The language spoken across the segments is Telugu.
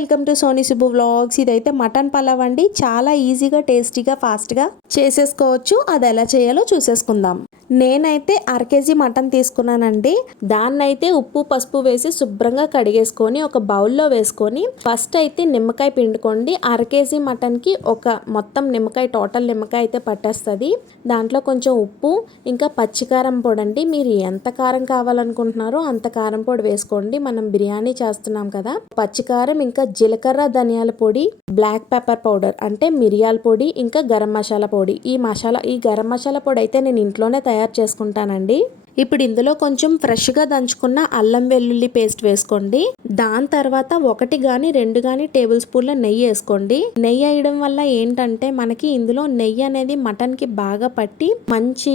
Welcome to Soni Subbu vlogs. ఇదైతే మటన్ పలావ్ అండి. చాలా ఈజీగా టేస్టీగా ఫాస్ట్గా చేసేసుకోవచ్చు. అది ఎలా చేయాలో చూసేసుకుందాం. నేనైతే అరకేజీ మటన్ తీసుకున్నానండి. దాన్నైతే ఉప్పు పసుపు వేసి శుభ్రంగా కడిగేసుకొని ఒక బౌల్లో వేసుకొని ఫస్ట్ అయితే నిమ్మకాయ పిండుకోండి. అర కేజీ మటన్కి ఒక మొత్తం నిమ్మకాయ టోటల్ నిమ్మకాయ అయితే పట్టేస్తుంది. దాంట్లో కొంచెం ఉప్పు ఇంకా పచ్చికారం పొడి అండి మీరు ఎంత కారం కావాలనుకుంటున్నారో అంత కారం పొడి వేసుకోండి. మనం బిర్యానీ చేస్తున్నాం కదా. పచ్చికారం ఇంకా జీలకర్ర ధనియాల పొడి బ్లాక్ పెప్పర్ పౌడర్ అంటే మిరియాల పొడి ఇంకా గరం మసాలా పొడి. ఈ మసాలా ఈ గరం మసాలా పొడి అయితే నేను ఇంట్లోనే తయారు తయారు చేసుకుంటానండి. ఇప్పుడు ఇందులో కొంచెం ఫ్రెష్గా దంచుకున్న అల్లం వెల్లుల్లి పేస్ట్ వేసుకోండి. దాని తర్వాత ఒకటి కానీ రెండు కానీ టేబుల్ స్పూన్ల నెయ్యి వేసుకోండి. నెయ్యి వేయడం వల్ల ఏంటంటే మనకి ఇందులో నెయ్యి అనేది మటన్కి బాగా పట్టి మంచి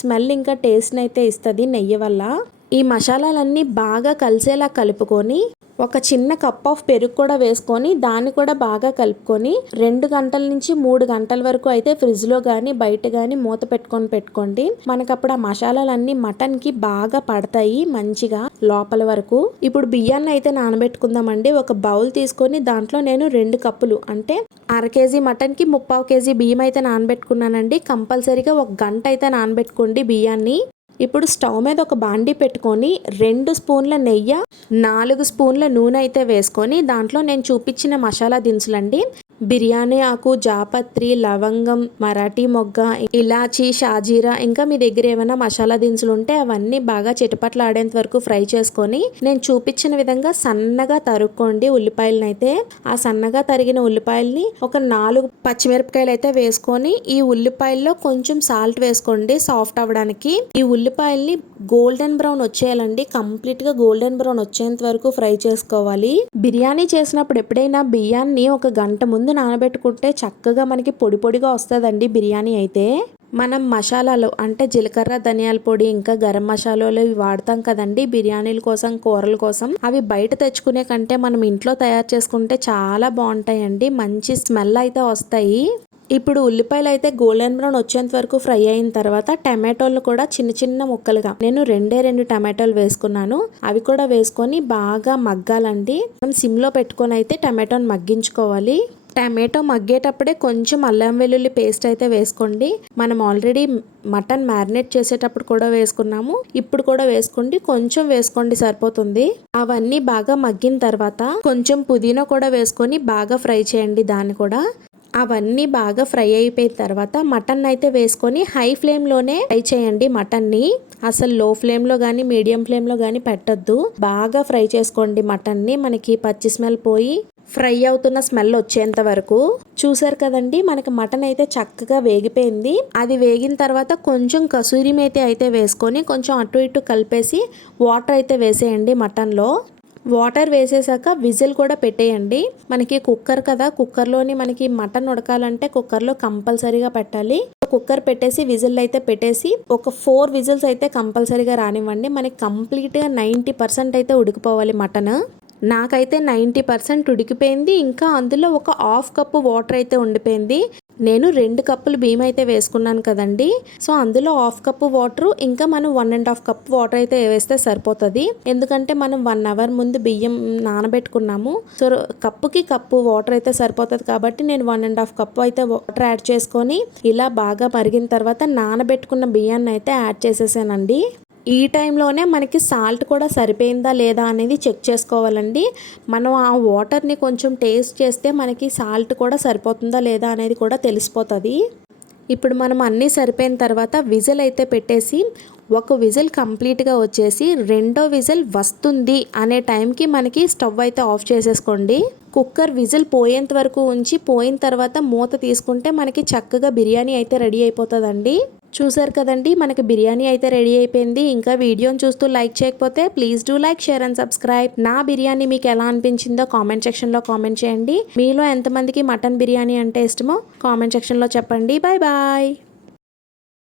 స్మెల్ ఇంకా టేస్ట్ అయితే ఇస్తుంది నెయ్యి వల్ల. ఈ మసాలాలన్నీ బాగా కలిసేలా కలుపుకొని ఒక చిన్న కప్ ఆఫ్ పెరుగు కూడా వేసుకొని దాన్ని కూడా బాగా కలుపుకొని రెండు గంటల నుంచి మూడు గంటల వరకు అయితే ఫ్రిడ్జ్లో కానీ బయట కానీ మూత పెట్టుకొని పెట్టుకోండి. మనకు అప్పుడు ఆ మసాలాలన్నీ మటన్కి బాగా పడతాయి మంచిగా లోపల వరకు. ఇప్పుడు బియ్యాన్ని అయితే నానబెట్టుకుందామండి. ఒక బౌల్ తీసుకొని దాంట్లో నేను రెండు కప్పులు అంటే అర కేజీ మటన్కి ముప్పావు కేజీ బియ్యం అయితే నానబెట్టుకున్నానండి. కంపల్సరీగా ఒక గంట అయితే నానబెట్టుకోండి బియ్యాన్ని. ఇప్పుడు స్టవ్ మీద ఒక బాండి పెట్టుకొని రెండు స్పూన్ల నెయ్యి నాలుగు స్పూన్ల నూనె అయితే వేసుకొని దాంట్లో నేను చూపించిన మసాలా దినుసులండి. బిర్యానీ ఆకు జాపత్రి లవంగం మరాఠీ మొగ్గ ఇలాచీ షాజీరా ఇంకా మీ దగ్గర ఏమైనా మసాలా దినుసులు ఉంటే అవన్నీ బాగా చిటపట్లాడేంత వరకు ఫ్రై చేసుకొని నేను చూపించిన విధంగా సన్నగా తరుక్కోండి ఉల్లిపాయలను అయితే. ఆ సన్నగా తరిగిన ఉల్లిపాయల్ని ఒక నాలుగు పచ్చిమిరపకాయలు అయితే వేసుకొని ఈ ఉల్లిపాయల్లో కొంచెం సాల్ట్ వేసుకోండి సాఫ్ట్ అవ్వడానికి. ఈ ఉల్లిపాయల్ని గోల్డెన్ బ్రౌన్ వచ్చేయాలండి. కంప్లీట్గా గోల్డెన్ బ్రౌన్ వచ్చేంత వరకు ఫ్రై చేసుకోవాలి. బిర్యానీ చేసినప్పుడు ఎప్పుడైనా బియ్యాన్ని ఒక గంట ముందు ముందు నానబెట్టుకుంటే చక్కగా మనకి పొడి పొడిగా వస్తుందండి బిర్యానీ అయితే. మనం మసాలాలు అంటే జీలకర్ర ధనియాల పొడి ఇంకా గరం మసాలాలు ఇవి వాడతాం కదండి బిర్యానీల కోసం కూరల కోసం. అవి బయట తెచ్చుకునే కంటే మనం ఇంట్లో తయారు చేసుకుంటే చాలా బాగుంటాయండి. మంచి స్మెల్ అయితే వస్తాయి. ఇప్పుడు ఉల్లిపాయలు అయితే గోల్డెన్ బ్రౌన్ వచ్చేంత వరకు ఫ్రై అయిన తర్వాత టమాటోలు కూడా చిన్న చిన్న ముక్కలుగా. నేను రెండే రెండు టమాటోలు వేసుకున్నాను. అవి కూడా వేసుకొని బాగా మగ్గాలండి. మనం సిమ్లో పెట్టుకొని అయితే టమాటోని మగ్గించుకోవాలి. టమాటో మగ్గేటప్పుడే కొంచెం అల్లం వెల్లుల్లి పేస్ట్ అయితే వేసుకోండి. మనం ఆల్రెడీ మటన్ మ్యారినేట్ చేసేటప్పుడు కూడా వేసుకున్నాము. ఇప్పుడు కూడా వేసుకోండి. కొంచెం వేసుకోండి సరిపోతుంది. అవన్నీ బాగా మగ్గిన తర్వాత కొంచెం పుదీనా కూడా వేసుకొని బాగా ఫ్రై చేయండి దాన్ని కూడా. అవన్నీ బాగా ఫ్రై అయిపోయిన తర్వాత మటన్ అయితే వేసుకొని హై ఫ్లేమ్లోనే ఫ్రై చేయండి మటన్ని. అసలు లో ఫ్లేమ్లో కానీ మీడియం ఫ్లేమ్లో కానీ పెట్టొద్దు. బాగా ఫ్రై చేసుకోండి మటన్ని. మనకి పచ్చి స్మెల్ పోయి ఫ్రై అవుతున్న స్మెల్ వచ్చేంత వరకు చూసారు కదండి మనకి మటన్ అయితే చక్కగా వేగిపోయింది. అది వేగిన తర్వాత కొంచెం కసూరి మేతి అయితే వేసుకొని కొంచెం అటు ఇటు కలిపేసి వాటర్ అయితే వేసేయండి మటన్లో. వాటర్ వేసేసాక విజిల్ కూడా పెట్టేయండి. మనకి కుక్కర్ కదా కుక్కర్లోని మనకి మటన్ ఉడకాలంటే కుక్కర్లో కంపల్సరీగా పెట్టాలి. కుక్కర్ పెట్టేసి విజిల్ అయితే పెట్టేసి ఒక ఫోర్ విజిల్స్ అయితే కంపల్సరీగా రానివ్వండి. మనకి కంప్లీట్గా నైంటీ పర్సెంట్ అయితే ఉడికిపోవాలి మటన్. నాకైతే నైంటీ పర్సెంట్ ఉడికిపోయింది. ఇంకా అందులో ఒక హాఫ్ కప్పు వాటర్ అయితే ఉండిపోయింది. నేను రెండు కప్పులు బియ్యం అయితే వేసుకున్నాను కదండి. సో అందులో హాఫ్ కప్పు వాటర్ ఇంకా మనం one and half cup water అయితే వేస్తే సరిపోతుంది. ఎందుకంటే మనం వన్ అవర్ ముందు బియ్యం నానబెట్టుకున్నాము. సో కప్పుకి కప్పు వాటర్ అయితే సరిపోతుంది కాబట్టి నేను వన్ అండ్ హాఫ్ కప్పు అయితే వాటర్ యాడ్ చేసుకొని ఇలా బాగా మరిగిన తర్వాత నానబెట్టుకున్న బియ్యాన్ని అయితే యాడ్ చేసేసానండి. ఈ టైంలోనే మనకి సాల్ట్ కూడా సరిపోయిందా లేదా అనేది చెక్ చేసుకోవాలండి. మనం ఆ వాటర్ని కొంచెం టేస్ట్ చేస్తే మనకి సాల్ట్ కూడా సరిపోతుందా లేదా అనేది కూడా తెలిసిపోతుంది. ఇప్పుడు మనం అన్నీ సరిపోయిన తర్వాత విజిల్ అయితే పెట్టేసి ఒక విజిల్ కంప్లీట్గా వచ్చేసి రెండో విజిల్ వస్తుంది అనే టైంకి మనకి స్టవ్ అయితే ఆఫ్ చేసేసుకోండి. కుక్కర్ విజిల్ పోయేంత వరకు ఉంచి పోయిన తర్వాత మూత తీసుకుంటే మనకి చక్కగా బిర్యానీ అయితే రెడీ అయిపోతుందండి. చూసారు కదండి మనకి బిర్యానీ అయితే రెడీ అయిపోయింది. ఇంకా వీడియోని చూస్తూ లైక్ చేయకపోతే please do like share and subscribe. నా బిర్యానీ మీకు ఎలా అనిపించిందో కామెంట్ సెక్షన్లో కామెంట్ చేయండి. మీలో ఎంతమందికి మటన్ బిర్యానీ అంటే ఇష్టమో కామెంట్ సెక్షన్లో చెప్పండి. Bye bye.